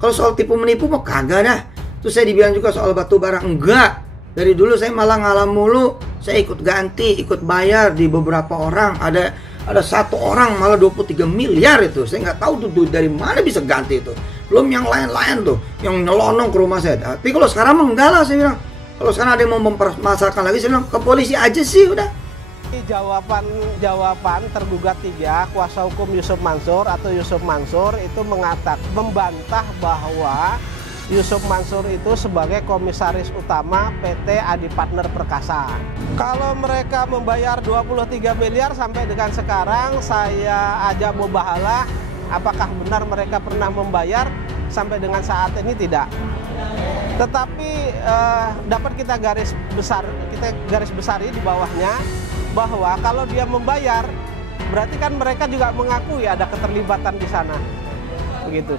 Kalau soal tipu menipu mau kagak dah. Terus saya dibilang juga soal batu bara, enggak. Dari dulu saya malah ngalah mulu. Saya ikut ganti, ikut bayar di beberapa orang. Ada satu orang malah 23 miliar itu. Saya nggak tahu tuh dari mana bisa ganti itu. Belum yang lain-lain tuh, yang nyelonong ke rumah saya. Tapi kalau sekarang mah enggak lah, saya bilang. Kalau sekarang ada yang mau mempermasalahkan lagi, saya bilang ke polisi aja sih udah. Jawaban tergugat 3, kuasa hukum Yusuf Mansur atau Yusuf Mansur itu membantah bahwa Yusuf Mansur itu sebagai komisaris utama PT Adi Partner Perkasa. Kalau mereka membayar 23 miliar sampai dengan sekarang, saya ajak mubahalah apakah benar mereka pernah membayar. Sampai dengan saat ini tidak. Tetapi dapat kita garis besari di bawahnya bahwa kalau dia membayar, berarti kan mereka juga mengakui ada keterlibatan di sana. Begitu.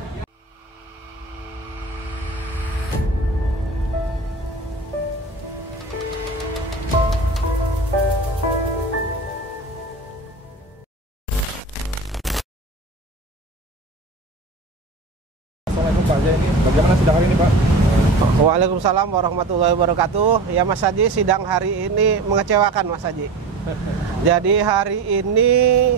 Assalamualaikum Pak Zaini, bagaimana sidang hari ini Pak? Waalaikumsalam warahmatullahi wabarakatuh. Ya Mas Haji, sidang hari ini mengecewakan Mas Haji. Jadi hari ini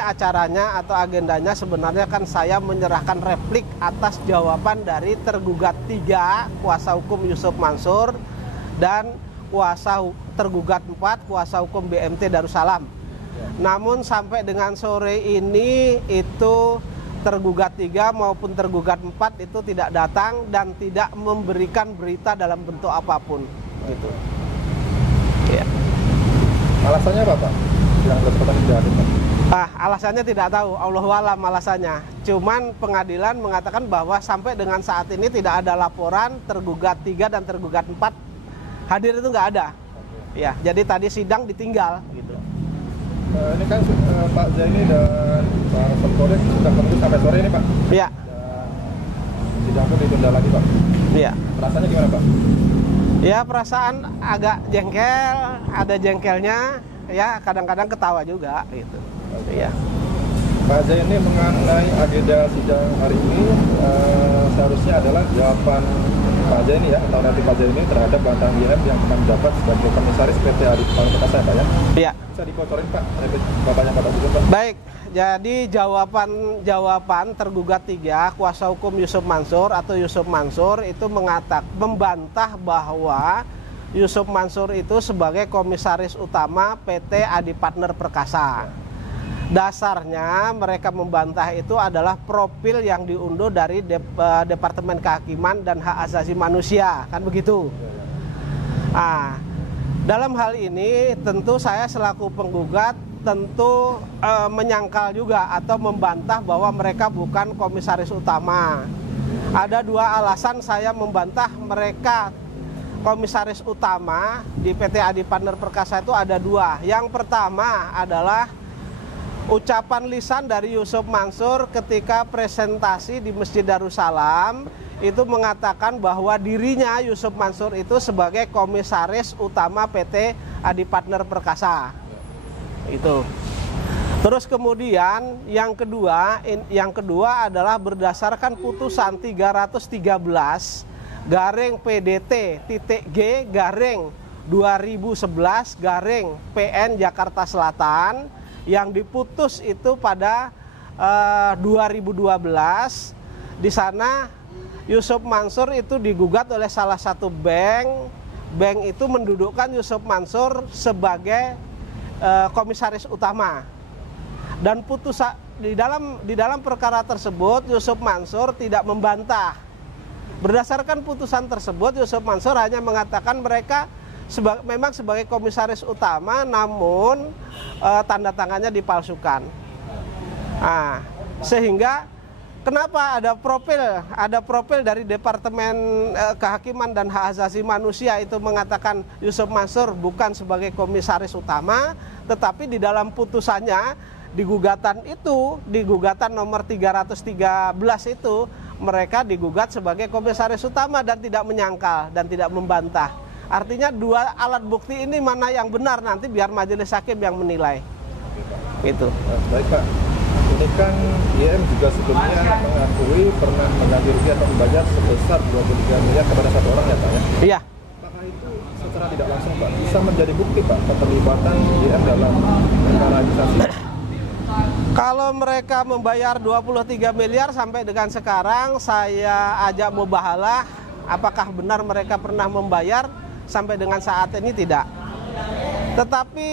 acaranya atau agendanya sebenarnya kan saya menyerahkan replik atas jawaban dari tergugat 3, kuasa hukum Yusuf Mansur, dan tergugat 4, kuasa hukum BMT Darussalam. Namun sampai dengan sore ini itu tergugat 3 maupun tergugat 4 itu tidak datang dan tidak memberikan berita dalam bentuk apapun gitu. Ya. Alasannya apa Pak? Yang bersangkutan tidak hadir Pak? Alasannya tidak tahu, Allahu a'lam alasannya. Cuman pengadilan mengatakan bahwa sampai dengan saat ini tidak ada laporan tergugat 3 dan tergugat 4 hadir, itu nggak ada. Ya, jadi tadi sidang ditinggal gitu. Ini kan Pak Zaini dan Pak Kapolres sudah menunggu sampai sore ini Pak. Iya. Dan sidangnya ditunda lagi Pak. Iya. Rasanya gimana Pak? Ya perasaan agak jengkel, ada jengkelnya, ya kadang-kadang ketawa juga gitu. Iya. Pak Zaini, mengenai agenda sidang hari ini seharusnya adalah jawaban Pak Zaini ya, atau nanti Pak Zaini terhadap Bantang YM yang akan menjabat sebagai komisaris PT Adi Partner Perkasa ya Pak ya? Iya. Bisa dibocorin Pak, Bapaknya Pak Tadudun Pak. Baik, jadi jawaban tergugat 3, kuasa hukum Yusuf Mansur atau Yusuf Mansur itu membantah bahwa Yusuf Mansur itu sebagai komisaris utama PT Adi Partner Perkasa. Dasarnya mereka membantah itu adalah profil yang diunduh dari Departemen Kehakiman dan Hak Asasi Manusia, kan begitu. Dalam hal ini tentu saya selaku penggugat tentu menyangkal juga atau membantah bahwa mereka bukan komisaris utama. Ada 2 alasan saya membantah mereka komisaris utama di PT Adi Partner Perkasa itu ada 2. Yang pertama adalah ucapan lisan dari Yusuf Mansur ketika presentasi di Masjid Darussalam itu mengatakan bahwa dirinya Yusuf Mansur itu sebagai komisaris utama PT Adi Partner Perkasa. Itu. Terus kemudian yang kedua adalah berdasarkan putusan 313 garing PDT.G garing 2011 garing PN Jakarta Selatan yang diputus itu pada 2012. Di sana Yusuf Mansur itu digugat oleh salah satu bank. Bank itu mendudukkan Yusuf Mansur sebagai komisaris utama. Dan putusan di dalam perkara tersebut Yusuf Mansur tidak membantah. Berdasarkan putusan tersebut Yusuf Mansur hanya mengatakan mereka memang sebagai komisaris utama, namun tanda tangannya dipalsukan. Sehingga kenapa ada profil dari Departemen Kehakiman dan Hak Asasi Manusia itu mengatakan Yusuf Mansur bukan sebagai komisaris utama, tetapi di dalam putusannya di gugatan nomor 313 itu mereka digugat sebagai komisaris utama dan tidak menyangkal dan tidak membantah. Artinya 2 alat bukti ini mana yang benar nanti biar majelis hakim yang menilai. Itu. Baik Pak. ini kan IM juga sebelumnya mengakui pernah mengganti rugi atau membayar sebesar 23 miliar kepada satu orang ya Pak ya? Iya. Apakah itu secara tidak langsung Pak bisa menjadi bukti Pak keterlibatan IM dalam legalisasi? Kalau mereka membayar 23 miliar sampai dengan sekarang, saya ajak mubahalah apakah benar mereka pernah membayar sampai dengan saat ini tidak. Tetapi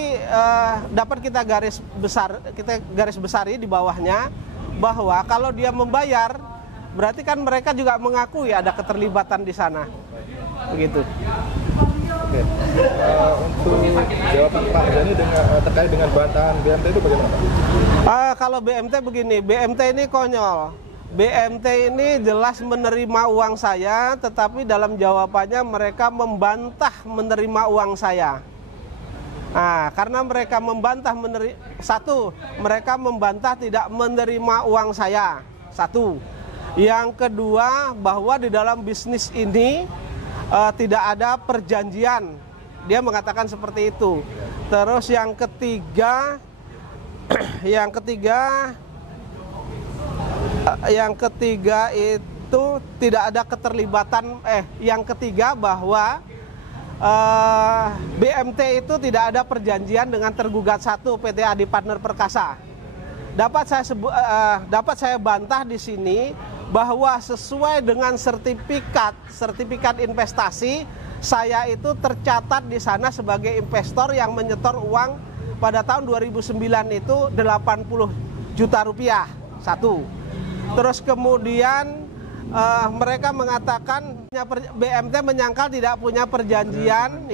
dapat kita garis besari di bawahnya bahwa kalau dia membayar berarti kan mereka juga mengakui ada keterlibatan di sana. Begitu. Oke. Untuk jawaban Pak Jani terkait dengan bantahan BMT itu bagaimana Pak? Kalau BMT begini, BMT ini konyol. BMT ini jelas menerima uang saya, tetapi dalam jawabannya mereka membantah menerima uang saya. Nah, karena mereka membantah mereka membantah tidak menerima uang saya. Satu. Yang kedua, bahwa di dalam bisnis ini tidak ada perjanjian. Dia mengatakan seperti itu. Terus yang ketiga itu tidak ada keterlibatan. Yang ketiga bahwa BMT itu tidak ada perjanjian dengan tergugat satu PT Adi Partner Perkasa. Dapat saya bantah di sini bahwa sesuai dengan sertifikat investasi, saya itu tercatat di sana sebagai investor yang menyetor uang pada tahun 2009 itu 80 juta rupiah. Satu. Terus kemudian mereka mengatakan BMT menyangkal tidak punya perjanjian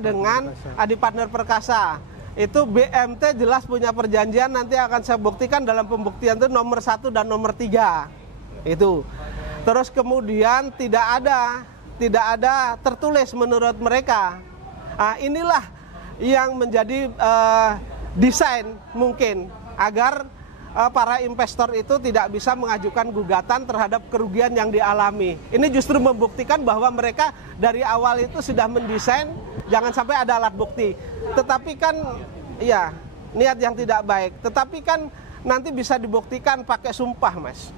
dengan Adi Partner Perkasa. Itu BMT jelas punya perjanjian, nanti akan saya buktikan dalam pembuktian itu nomor 1 dan nomor 3. Itu. Terus kemudian tidak ada tertulis menurut mereka. Nah, inilah yang menjadi desain mungkin agar para investor itu tidak bisa mengajukan gugatan terhadap kerugian yang dialami. Ini justru membuktikan bahwa mereka dari awal itu sudah mendesain jangan sampai ada alat bukti. Tetapi kan ya niat yang tidak baik. Tetapi kan nanti bisa dibuktikan pakai sumpah, Mas.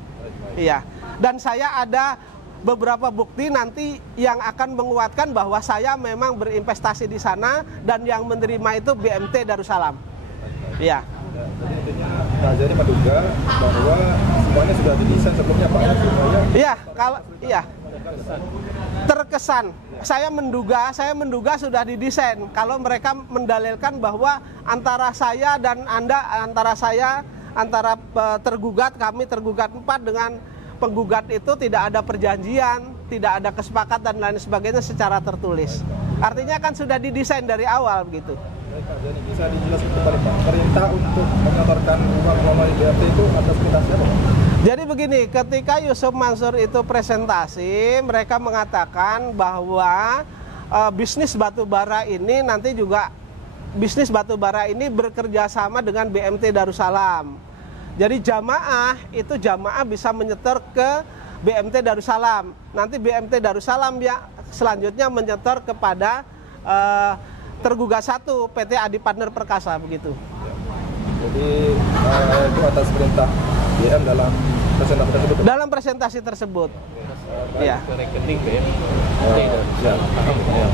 Iya. Dan saya ada beberapa bukti nanti yang akan menguatkan bahwa saya memang berinvestasi di sana dan yang menerima itu BMT Darussalam. Iya. Jadi menduga bahwa semuanya sudah didesain sebelumnya Pak. Iya, terkesan. Saya menduga sudah didesain. Kalau mereka mendalilkan bahwa antara saya dan antara tergugat, kami tergugat 4 dengan penggugat itu tidak ada perjanjian, tidak ada kesepakatan dan lain sebagainya secara tertulis. Artinya kan sudah didesain dari awal begitu. Jadi bisa dijelaskan kembali Pak, perintah untuk menyetorkan uang melalui BMT itu atas perintah siapa? Jadi begini, ketika Yusuf Mansur itu presentasi, mereka mengatakan bahwa bisnis batubara ini nanti juga batubara ini bekerja sama dengan BMT Darussalam. Jadi jamaah bisa menyetor ke BMT Darussalam. Nanti BMT Darussalam ya selanjutnya menyetor kepada tergugat satu PT Adi Partner Perkasa begitu. Jadi itu atas perintah BM dalam presentasi tersebut. Dalam presentasi tersebut. Iya. Rekening BM.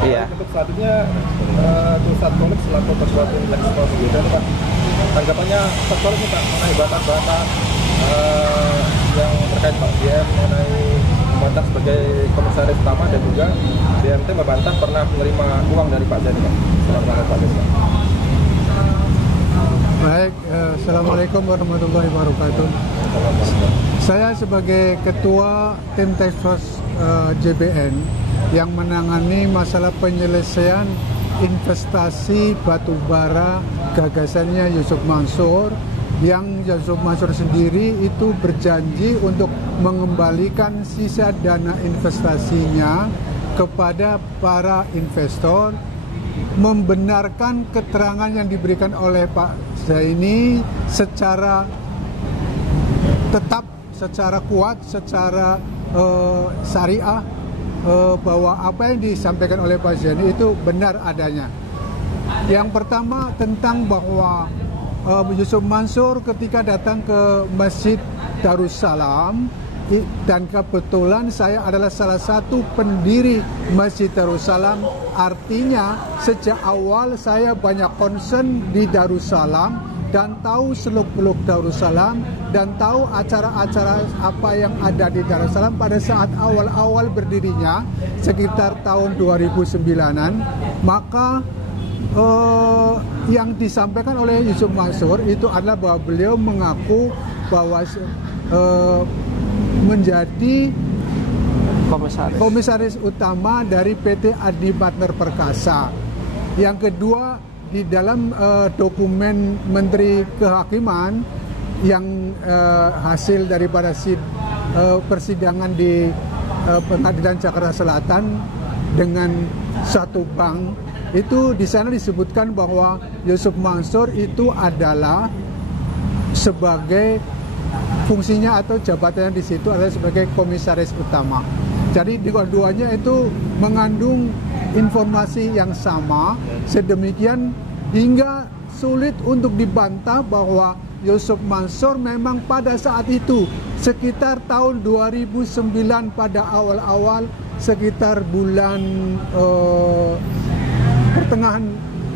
Iya. Untuk selanjutnya untuk Satkolik selaku Ketua Tim Tax Force gitu Pak. Tanggapannya Satkolik Pak mengenai bantah-bantah yang terkait Pak BM mengenai membantah sebagai komisaris utama dan juga BMT membantah pernah menerima uang dari Pak Jani Pak. Selamat Pak Jani. Baik, Assalamualaikum warahmatullahi wabarakatuh. Saya sebagai Ketua Tim Task Force JBN yang menangani masalah penyelesaian investasi batubara gagasannya Yusuf Mansur, yang Yusuf Mansur sendiri itu berjanji untuk mengembalikan sisa dana investasinya kepada para investor, membenarkan keterangan yang diberikan oleh Pak Zaini secara tetap, secara kuat, secara syariah, bahwa apa yang disampaikan oleh Pak Zaini itu benar adanya. Yang pertama tentang bahwa Yusuf Mansur ketika datang ke Masjid Darussalam, dan kebetulan saya adalah salah satu pendiri Masjid Darussalam. Artinya sejak awal saya banyak concern di Darussalam dan tahu seluk-beluk Darussalam dan tahu acara-acara apa yang ada di Darussalam pada saat awal-awal berdirinya sekitar tahun 2009-an. Maka yang disampaikan oleh Yusuf Mansur itu adalah bahwa beliau mengaku bahwa menjadi komisaris utama dari PT Adi Partner Perkasa. Yang kedua, di dalam dokumen Menteri Kehakiman yang hasil daripada persidangan di Pengadilan Jakarta Selatan dengan satu bank, itu di sana disebutkan bahwa Yusuf Mansur itu adalah sebagai fungsinya atau jabatannya di situ adalah sebagai komisaris utama. Jadi dua-duanya itu mengandung informasi yang sama, sedemikian hingga sulit untuk dibantah bahwa Yusuf Mansur memang pada saat itu sekitar tahun 2009 pada awal-awal sekitar bulan pertengahan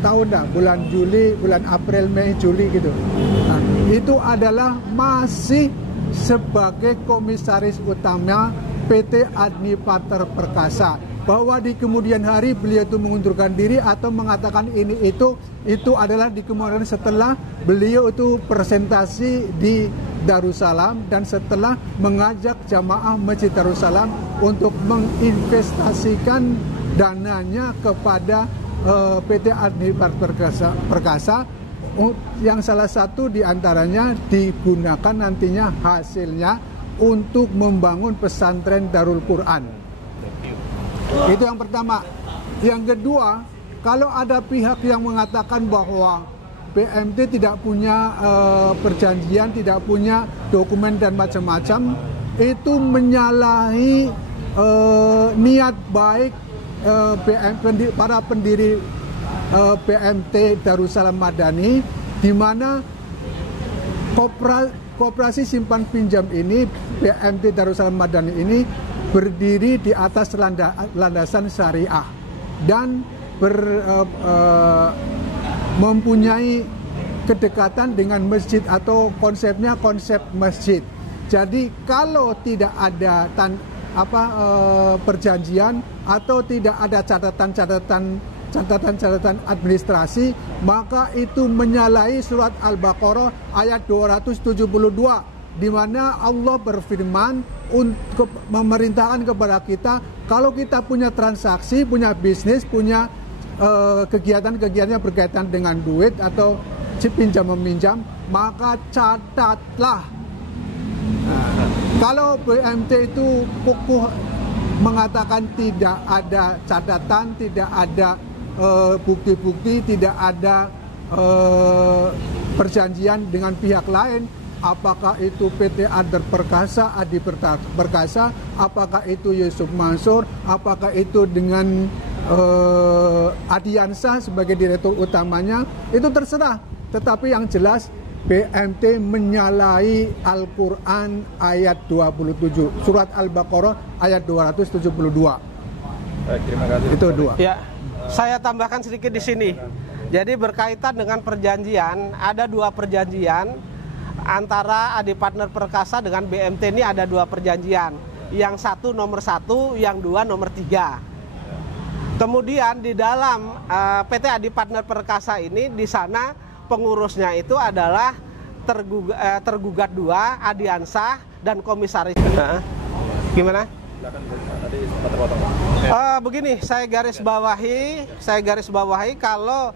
tahun dah, bulan Juli, bulan April, Mei, Juli gitu. Nah, itu adalah masih sebagai komisaris utama PT Adi Partner Perkasa. Bahwa di kemudian hari beliau itu mengundurkan diri atau mengatakan ini itu adalah di kemudian setelah beliau itu presentasi di Darussalam dan setelah mengajak jamaah Masjid Darussalam untuk menginvestasikan dananya kepada PT Adi Partner Perkasa, yang salah satu diantaranya digunakan nantinya hasilnya untuk membangun pesantren Darul Quran. Itu yang pertama. Yang kedua, kalau ada pihak yang mengatakan bahwa BMT tidak punya perjanjian, tidak punya dokumen dan macam-macam, itu menyalahi niat baik para pendiri BMT Darussalam Madani, di mana koperasi simpan pinjam ini, BMT Darussalam Madani ini berdiri di atas landasan syariah dan mempunyai kedekatan dengan masjid atau konsepnya konsep masjid. Jadi kalau tidak ada perjanjian atau tidak ada catatan administrasi, maka itu menyalahi surat Al-Baqarah ayat 272, di mana Allah berfirman untuk memerintahkan kepada kita, kalau kita punya transaksi, punya bisnis, punya kegiatan-kegiatan yang berkaitan dengan duit atau pinjam meminjam, maka catatlah. Kalau BMT itu kukuh mengatakan tidak ada catatan, tidak ada bukti-bukti, tidak ada perjanjian dengan pihak lain, apakah itu PT Adi Perkasa, apakah itu Yusuf Mansur, apakah itu dengan Adiansa sebagai direktur utamanya, itu terserah. Tetapi yang jelas BMT menyalahi Al-Quran ayat 27, surat Al-Baqarah ayat 272. Baik, terima kasih. Itu dua. Ya, saya tambahkan sedikit di sini. Jadi berkaitan dengan perjanjian, ada dua perjanjian antara Adi Partner Perkasa dengan BMT ini, ada dua perjanjian. Yang satu nomor 1, yang dua nomor 3. Kemudian di dalam PT Adi Partner Perkasa ini, di sana pengurusnya itu adalah tergugat 2, Adiansah dan komisaris. Gimana? Begini, saya garis bawahi kalau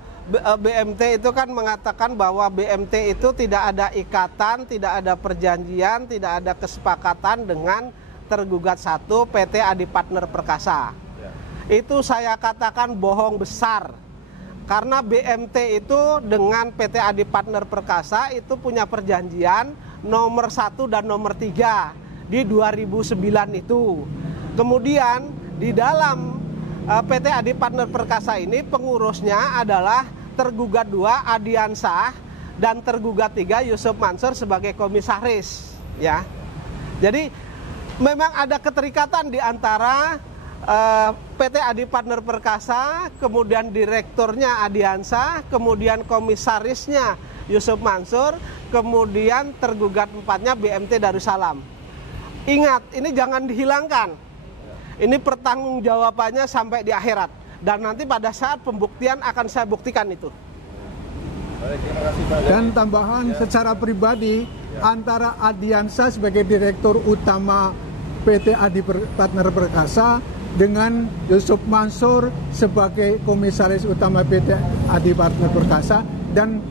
BMT itu kan mengatakan bahwa BMT itu tidak ada ikatan, tidak ada perjanjian, tidak ada kesepakatan dengan tergugat 1 PT Adi Partner Perkasa. Itu saya katakan bohong besar. Karena BMT itu dengan PT Adi Partner Perkasa itu punya perjanjian nomor 1 dan nomor 3 di 2009 itu. Kemudian di dalam PT Adi Partner Perkasa ini pengurusnya adalah tergugat 2 Adiansah dan tergugat 3 Yusuf Mansur sebagai komisaris, ya. Jadi memang ada keterikatan di antara PT Adi Partner Perkasa, kemudian direkturnya Adiansa, kemudian komisarisnya Yusuf Mansur, kemudian tergugat 4-nya BMT Darussalam. Ingat, ini jangan dihilangkan. Ini pertanggungjawabannya sampai di akhirat. Dan nanti pada saat pembuktian akan saya buktikan itu. Baik, terima kasih Pak. Dan tambahan secara pribadi, antara Adiansa sebagai direktur utama PT Adi Partner Perkasa dengan Yusuf Mansur sebagai komisaris utama PT Adi Partner Perkasa dan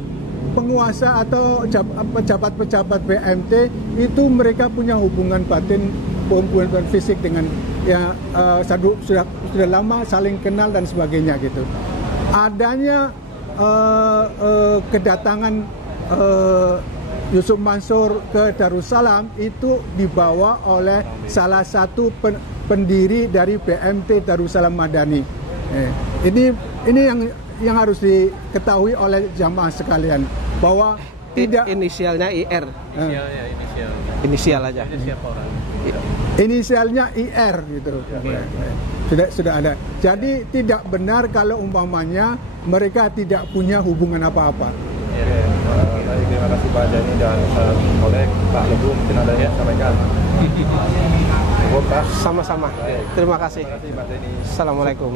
penguasa atau pejabat-pejabat BMT itu mereka punya hubungan batin, hubungan fisik dengan ya sudah lama saling kenal dan sebagainya gitu. Adanya kedatangan Yusuf Mansur ke Darussalam itu dibawa oleh salah satu pendiri dari BMT Darussalam Madani. Ini yang harus diketahui oleh jamaah sekalian bahwa tidak inisialnya IR. Inisial aja. Inisialnya IR gitu. Sudah ada. Jadi tidak benar kalau umpamanya mereka tidak punya hubungan apa-apa. Baik, terima kasih Pak Jani dan oleh Pak Lebu, mungkin ada yang sampaikan. Sama-sama. Terima kasih. Terima kasih Pak Jani. Assalamualaikum.